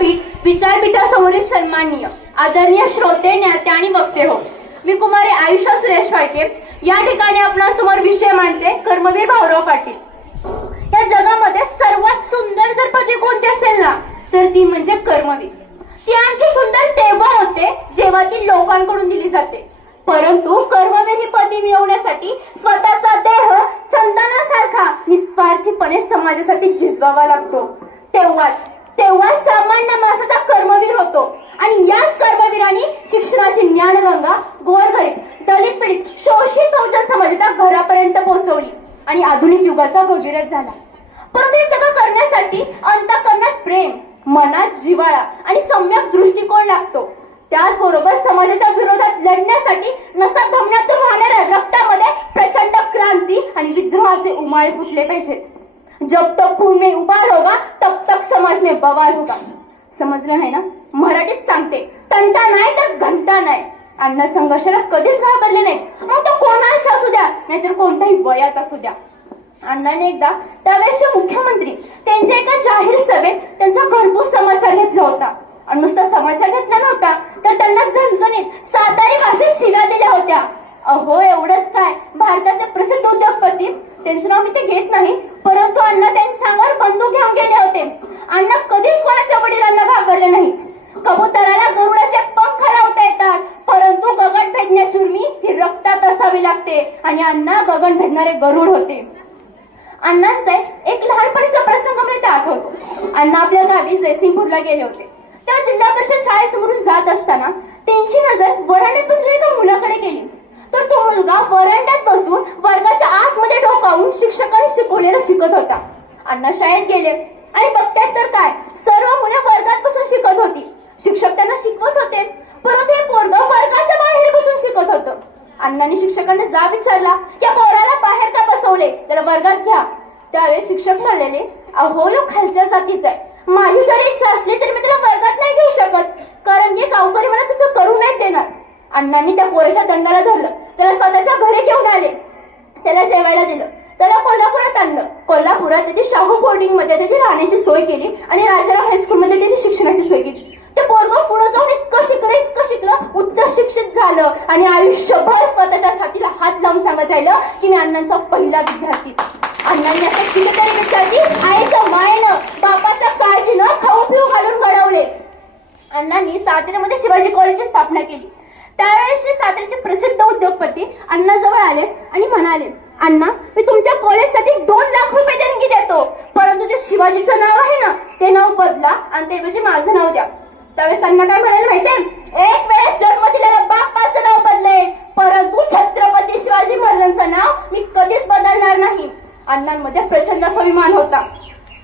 विद्यापीठ विचारपीठासमोरील सन्माननीय आदरणीय श्रोते ज्ञाते आणि वक्ते हो. मी कुमारी आयुष्य सुरेश फाळके. या ठिकाणी आपणासमोर विषय मांडते कर्मवीर भाऊराव पाटील. या जगामध्ये सर्वात सुंदर जर पदवी कोणती असेल ना तर ती म्हणजे कर्मवीर. ती आणखी सुंदर तेव्हा होते जेव्हा ती लोकांकडून दिली जाते. परंतु कर्मवीर ही पदवी मिळवण्यासाठी स्वतःचा देह चंदनासारखा निस्वार्थीपणे समाजासाठी झिजवावा लागतो. तेव्हाच तेव्हा सामान्य माणसाचा कर्मवीर होतो आणि याच कर्मवीरांनी शिक्षणाची ज्ञानगंगा गोरगरीब दलित पीडित शोषित बहुजन समाजाच्या घरापर्यंत पोहोचवली आणि आधुनिक युगाचा भगीरथ झाला. परंतु हे सगळं करण्यासाठी अंतकरणात प्रेम मनात जिव्हाळा आणि सम्यक दृष्टिकोन लागतो. त्याचबरोबर समाजाच्या विरोधात लढण्यासाठी नसा धमण्यातून वाहणाऱ्या रक्तामध्ये प्रचंड क्रांती आणि विद्रोहाचे उमाळे फुटले पाहिजेत. जब तक खून में उबाल होगा तब तक समाज में बवाल होगा. समजलं आहे ना? मराठीत सांगते तंटा नाही तर घंटा नाही. अण्णा संघर्षाला कधीच घाबरले नाही मग तो कोणाशी असू द्या? नाहीतर कोणत्याही वयात असू द्या. अण्णाने एकदा त्यावेळेसचे मुख्यमंत्री त्यांच्या एका जाहीर सभेत त्यांचा भरपूर समाचार घेतला होता. आणि नुसता समाचार घेतला नव्हता तर त्यांना झणझणीत सातारी भाषेत शिव्या दिल्या होत्या. अहो एवढंच काय? भारताचे प्रसिद्ध उद्योगपती त्यांचं नाव मी ते घेत नाही परंतु अण्णा त्यांच्यावर बंदूक घेऊन गेले होते. अण्णा कधीच कोणाच्या वडिलांना घाबरले नाही कबुतराला गरुडाचे पंख लावता येतात. परंतु गगन भेदण्याची उर्मी ही रक्तात असावी लागते आणि अण्णा गगन भेदणारे गरुड होते. अण्णांचा एक लहानपणीचा प्रसंग मला आठवतो. अण्णा आपल्या गावी जयसिंगपूरला गेले होते. त्या जिल्हा परिषद शाळेसमोरून जात असताना त्यांची नजर वरांड्यात बसलेल्या एका मुलाकडे गेली? तर तो मुलगा वरांड्यात बसून वर्गाच्या आतमध्ये डोकावून शिक्षकांनी शिकवलेला शिकत होता. अण्णा शाळेत गेले. आणि बघतात तर काय? सर्व मुलं वर्गात बसून शिकत होती शिक्षक त्यांना शिकवत होते परंतु हे पोरग वर्गाच्या बाहेर बसून शिकत होतं अण्णांनी शिक्षकांना जा विचारला या पोराला बाहेर का बसवले? त्याला वर्गात घ्या. त्यावेळी शिक्षक म्हणालेले अहो यो खालच्या जातीचा आहे. माझी जरी इच्छा असली तरी मी त्याला वर्गात नाही घेऊ शकत. कारण की गावकरी मला तसं करू नाही देणार. अण्णांनी त्या पोराच्या दंडाला धरलं. त्याला स्वतःच्या घरी घेऊन आले. त्याला जेवायला दिलं. त्याला कोल्हापुरात आणलं. कोल्हापुरात त्याची शाहू बोर्डिंगमध्ये त्याची राहण्याची सोय केली आणि राजाराम हायस्कूल मध्ये त्याची शिक्षणाची सोय केली. सांगत राहिलं की मी अण्णांचा पहिला विद्यार्थी. अण्णांनी असं कितीतरी विद्यार्थी आईचं मायनं बापाच्या काळजीनं खाऊ पिऊ घालून घडवले. अण्णांनी साताऱ्यामध्ये शिवाजी कॉलेजची स्थापना केली. त्यावेळेस श्री साताऱ्याचे प्रसिद्ध उद्योगपती अण्णाजवळ आले आणि म्हणाले अण्णा मी तुमच्या कॉलेजसाठी दोन लाख रुपये देणगी देतो. परंतु जे शिवाजीचं नाव आहे ना ते नाव बदला आणि त्याऐवजी माझं नाव द्या. त्यावेळेस अण्णा काय म्हणाले माहितीये? एक वेळेस जन्म दिलेल्या बापाचं नाव बदलेल परंतु छत्रपती शिवाजी महाराजांचं नाव मी कधीच बदलणार नाही अण्णांमध्ये प्रचंड स्वाभिमान होता.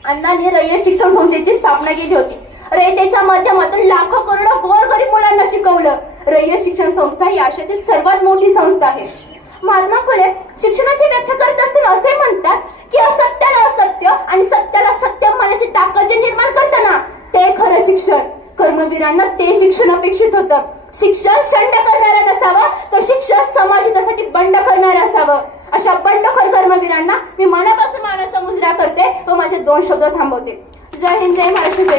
अण्णांनी रयत शिक्षण संस्थेची स्थापना केली होती. रयतेच्या माध्यमातून लाखो करोडो गोरगरीब मुलांना शिकवलं. रयत शिक्षण संस्था ही आशियातील सर्वात मोठी संस्था आहे. महात्मा फुले शिक्षणाची व्याख्या करत असताना असे म्हणतात की असत्याला असत्य आणि सत्याला सत्य मानाची ताकद जे निर्माण करतं ना ते खरं शिक्षण. कर्मवीरांना ते शिक्षण अपेक्षित होतं. शिक्षण शंड ना मी मनापासून मानाचा मुजरा करते व माझे दोन शब्द थांबवते. जय हिंद जय महाराष्ट्र जय